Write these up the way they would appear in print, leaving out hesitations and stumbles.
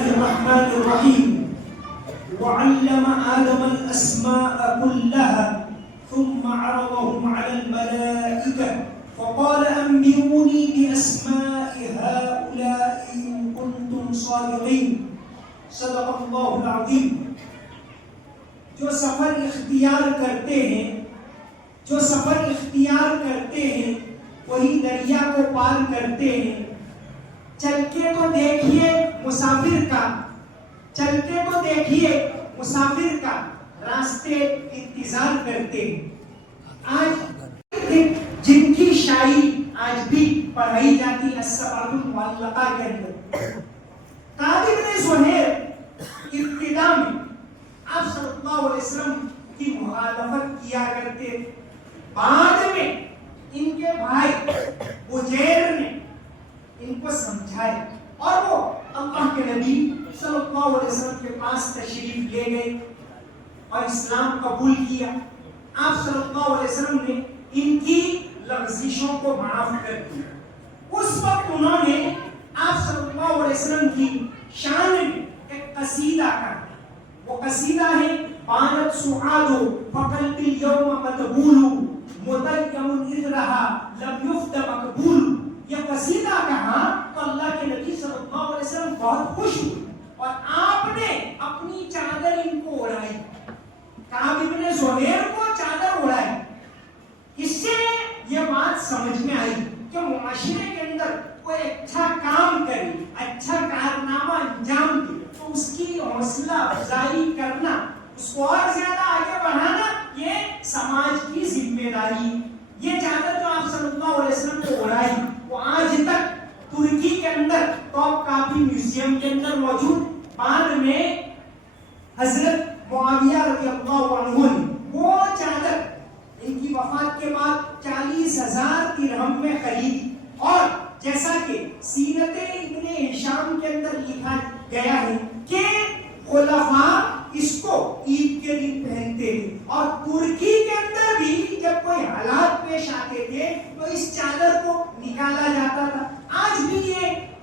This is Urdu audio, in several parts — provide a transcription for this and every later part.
الله الرحمن الرحيم وعلم آدم الأسماء كلها ثم عرضهم على الملائكة فقال أنبئوني بأسماء هؤلاء إن كنتم صادقين صدق اللہ العظیم. جو سفر اختیار کرتے ہیں وہی دریا کو پار کرتے ہیں. چل کے تو دیکھیے مسافر کا راستے انتظار کرتے ہیں. آج جن کی شاعری آج بھی پڑھائی جاتی ہے السبعۃ المعلقہ کے اندر. کعب بن زہیر ابتدا میں آپ صلی اللہ علیہ وسلم کی مخالفت کیا کرتے. بعد میں ان کے بھائی بجیر نے ان کو سمجھائے اور وہ اللہ کے نبی صلی اللہ علیہ وسلم کے پاس تشریف لے گئے اور اسلام قبول کیا. آپ صلی اللہ علیہ وسلم نے ان کی لغزشوں کو معاف کر دیا. اس وقت انہوں نے آپ صلی اللہ علیہ وسلم کی شان میں ایک قصیدہ کہا. وہ قصیدہ ہے بانت سعاد فقلب اليوم مدبول متیم اذ رہا لم یفت مقبول. یہ قصیدہ کہا تو اللہ کے نبی صلی اللہ علیہ وسلم بہت خوش ہوئے اور آپ نے اپنی چادر ان کو اڑائی. کعب بن زہیر کو چادر اڑائی. اس سے یہ بات سمجھ میں آئی کہ معاشرے کے اندر کوئی اچھا کام کرے, اچھا کارنامہ انجام دے تو اس کی حوصلہ افزائی کرنا, اس کو اور زیادہ آگے بڑھانا یہ سماج کی ذمہ داری. یہ چادر جو آپ صلی اللہ علیہ وسلم کو اڑائی وہ آج تک ترکی کے اندر ٹاپ کاپی میوزیم کے اندر موجود. بعد میں حضرت معاویہ رضی اللہ عنہ نے وہ چادر ان کی وفات کے بعد 40,000 درہم میں خریدی. اور جیسا کہ سیرت ابن ہشام کے اندر لکھا گیا ہے کہ خلفاء اس کو عید کے دن پہنتے تھے اور ترکی کے اندر بھی جب کوئی حالات پیش آتے تھے تو اس چادر کو نکالا جاتا تھا. آج بھی یہ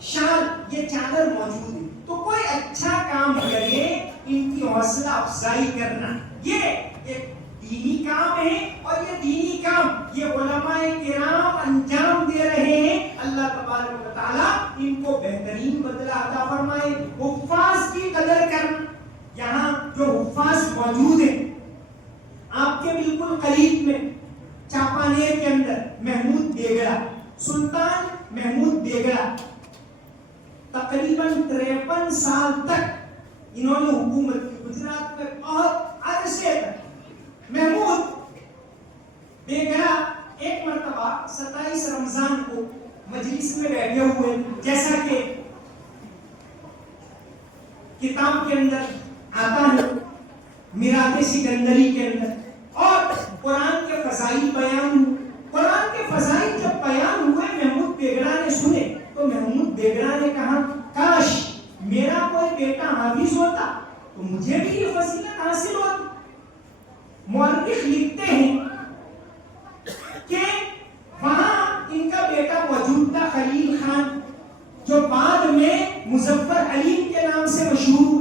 شال, یہ چادر موجود ہے. تو کوئی اچھا کام کرے, ان کی حوصلہ افزائی کرنا یہ ایک دینی کام ہے اور یہ دینی کام یہ علماء کرام انجام دے رہے ہیں. اللہ تبارک و تعالی ان کو بہترین بدلہ عطا فرمائے. حفاظ کی قدر کرنا. یہاں جو حفاظ موجود ہیں آپ کے بالکل قریب میں چاپانیر کے اندر محمود بیگڑا, سلطان محمود بیگڑا تقریباً 53 سال تک انہوں نے حکومت کی گجرات میں بہت عرصے تک. محمود بیگڑا ایک مرتبہ 27 رمضان کو مجلس میں بیٹھے ہوئے, جیسا کہ کتاب کے اندر آتا ہے میراث سکندری کے اندر, اور قرآن کے فضائل بیان ہوئے. قرآن کے فضائل جب بیان ہوئے محمود بیگڑا نے سنے تو محمود بیگڑا نے کہا کاش میرا کوئی بیٹا حافظ ہوتا تو مجھے بھی یہ فضیلت حاصل ہوتی. مورخ لکھتے ہیں کہ وہاں ان کا بیٹا موجود تھا خلیل خان, جو بعد میں مظفر علیم کے نام سے مشہور.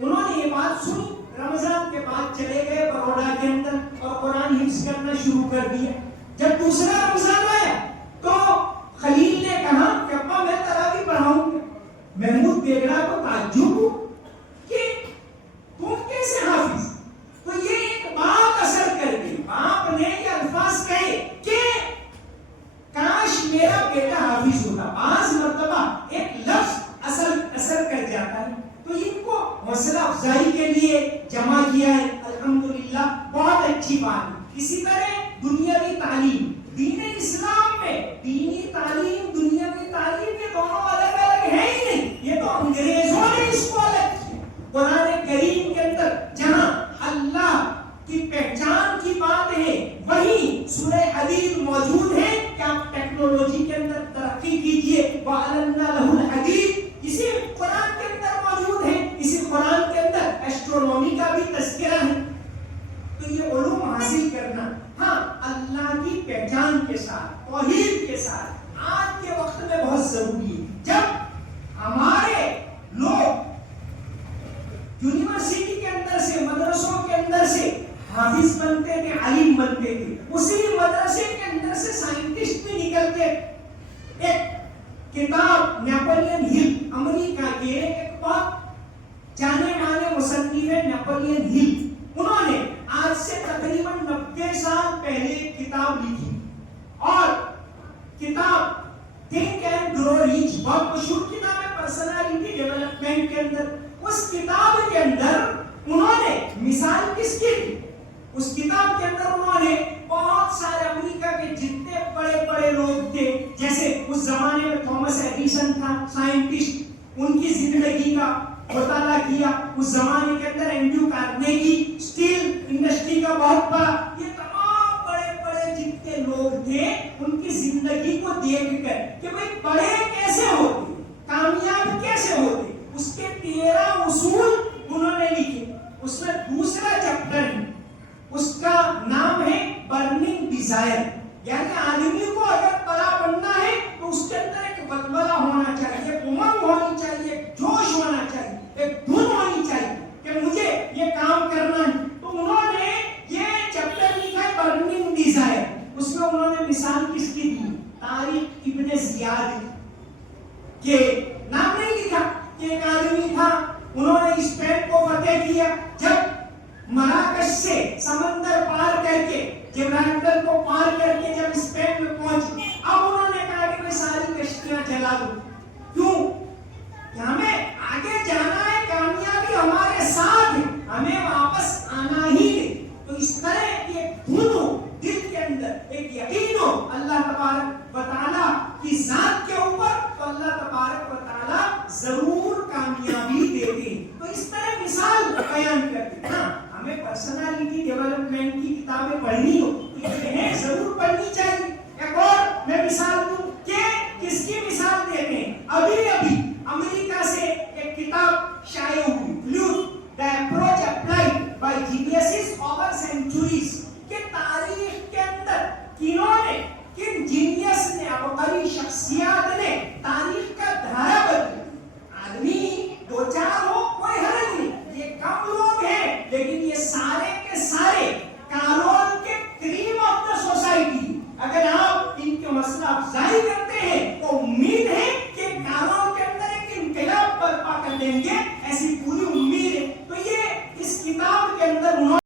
انہوں نے یہ بات سنی, رمضان کے بعد چلے گئے بروڈا کے اندر اور قرآن حفظ کرنا شروع کر دیا. جب دوسرا رمضان آیا تو خلیل نے کہا کہ ابا میں تراویح پڑھاؤں گا. محمود بیگڑا کو تعجب ہوا کہ تم کیسے حافظ. تو یہ ایک بات اثر کر گئی. باپ نے یہ الفاظ کہے کہ کاش میرا بیٹا حافظ ہوتا. بعض مرتبہ ایک لفظ اثر کر جاتا ہے. تو ان کو حوصلہ افزائی کے لیے جمع کیا ہے. الحمدللہ بہت اچھی بات ہے. اسی طرح دنیاوی تعلیم, دین اسلام میں دینی تعلیم دنیاوی تعلیم یہ دونوں الگ الگ ہیں ہی نہیں. یہ تو انگریزوں نے اس کو الگ کیا. قرآن کریم کے اندر جہاں اللہ کی پہچان کی بات ہے وہی سورہ حدید موجود ہے کہ آپ ٹیکنالوجی کے اندر ترقی کیجئے. وَأَلَنَّا لَهُ الْحَدِيدِ اسی قرآن کے اندر موجود ہے. اسی قرآن کے اندر ایسٹرونومی کا بھی تذکرہ ہے. تو یہ علوم حاصل کرنا, ہاں اللہ کی پہچان کے ساتھ توحید کے ساتھ. آج حافظ بنتے تھے، عالم بنتے تھے. اسی مدرسے کے اندر سے سائنٹسٹ بھی نکل کے ایک کتاب نیپولین ہل، امریکہ کے ایک بہت جانے مانے مصنف ہے نیپولین ہل، انہوں نے آج سے تقریباً 90 سال پہلے ایک کتاب لکھی اور کتاب تھنک اینڈ گرو ریچ، بہت مشہور کتاب ہے پرسنالٹی ڈیولپمنٹ کے اندر. اس کتاب کے اندر انہوں نے مثال کس کی تھی؟ اس کتاب کے اندر انہوں نے بہت سارے امریکہ کے جتنے بڑے بڑے لوگ تھے، جیسے اس زمانے میں تھامس ایڈیسن تھا سائنٹسٹ، ان کی زندگی کا مطالعہ کیا. اس زمانے کے اندر اینڈریو کارنیگی اسٹیل انڈسٹری کا بہت بڑا، یہ تمام بڑے بڑے جتنے لوگ تھے ان کی زندگی کو دیکھ کر کہ بھئی بڑے کیسے ہوتے، کامیاب کیسے ہوتے، اس کے 13 اصول انہوں نے لکھے. اس میں دوسرا چیپٹر ہے، اس کا نام ہے برننگ ڈیزائر، یعنی آدمی کو اگر بڑا بننا ہے تو اس کے اندر ایک بلبلہ ہونا چاہیے، ایک امنگ ہونی چاہیے، ایک جوش ہونا چاہیے، ایک دھن ہونی چاہیے کہ مجھے یہ کام کرنا ہے. تو انہوں نے یہ چیپٹر لکھا ہے برننگ ڈیزائر. اس میں انہوں نے مثال کس کی دی؟ طارق ابن زیاد کے نام نہیں لکھا کہ ایک آدمی تھا، انہوں نے اسپین کو فتح کیا. جب مراکش سے سمندر پار کر کے جبرالٹر کو پار کر کے جب اسپین میں پہنچے، اب انہوں نے کہا کہ میں ساری کشتیاں جلا دوں. کیوں؟ کہ ہمیں آگے جانا ہے، کامیابی ہمارے ساتھ ہے، ہمیں واپس آنا ہی ہے. تو اس طرح کی ایک دھن ہو دل کے اندر، ایک یقین ہو اللہ تبارک و تعالیٰ کی ذات کے اوپر، تو اللہ تبارک و تعالیٰ ضرور کامیابی دیتے ہیں. تو اس طرح مثال بیان کرتے ہیں. ہمیں پرسنالٹی ڈیولپمنٹ کی کتابیں پڑھنی